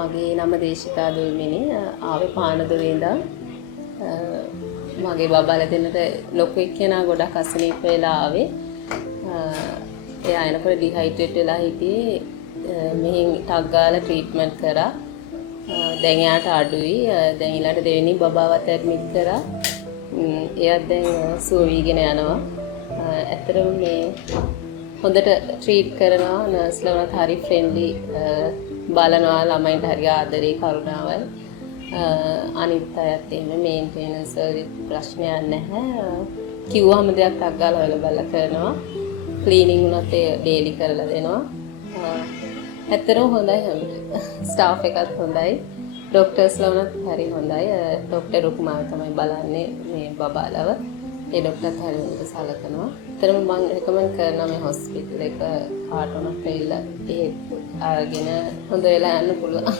මගේ නම දේශිකා දුල්මිනි. ආවේ පානදුරේ ඉඳන්. මගේ බබාලා දෙන්නට ලොකු එක්කෙනා ගොඩක් අසනීප වෙලා ආවේ. එයා එනකොට ඩිහයිඩ්‍රේට් වෙලා හිටියේ. මෙහෙන් ටක් ගාලා ට්‍රීට්මන්ට් කරා. දැන් එයාට අඩුයි. දැන් ඊළඟට දෙවෙනි බබාවත් ඇඩ්මිට් කරා. එයාත් දැන් සුව වීගෙන යනවා. ඇත්තටම මේ හොඳට ට්‍රීට් කරනවා. නර්ස්ලා උනත් හරි ෆ්‍රෙන්ඩ්ලි. බලනවා ළමයින්ට හරි ආදරේ කරුණාවල්. අනිත් අයත් එහෙම මේන්ටේනන්ස් වලදී ප්‍රශ්නයක් නැහැ. කිව්වම දෙයක් ටක් ගාලා ඔයලා බලලා කරනවා. ක්ලීනින් උනත් ඒ ඩේලි කරලා දෙනවා. ඇත්තටම හොඳයි හැමෝටම. ස්ටාෆ් එකත් හොඳයි. ડોක්ටර්ස්ලා උනත් හරි හොඳයි. ડોක්ටර් රුක්මාල් තමයි බලන්නේ මේ බබාලව. ඒ ડોක්ටර්ත් හරි හොඳට සලකනවා. ඇත්තටම මම රෙකමන්ඩ් කරනවා මේ හොස්පිටල් එක කාට උනත් ඇවිල්ලා ඒ අරගෙන හොඳ වෙලා යන්න පුළුවන්.